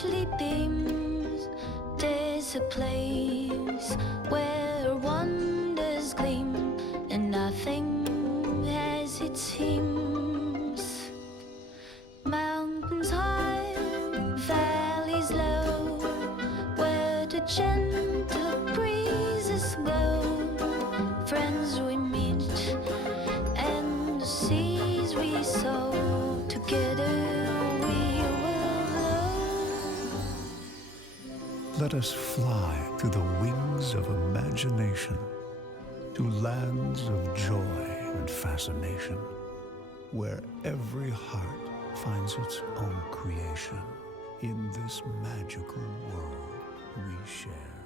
brightly beams. There's a place where wonders gleam, and nothing has its seams. Mountains high, valleys low, where the gentle breezes blow. Friends we meet and the seas we sow. Together we will grow. Let us fly through the wings of imagination to lands of joy and fascination, where every heart finds its own creation in this magical world we share.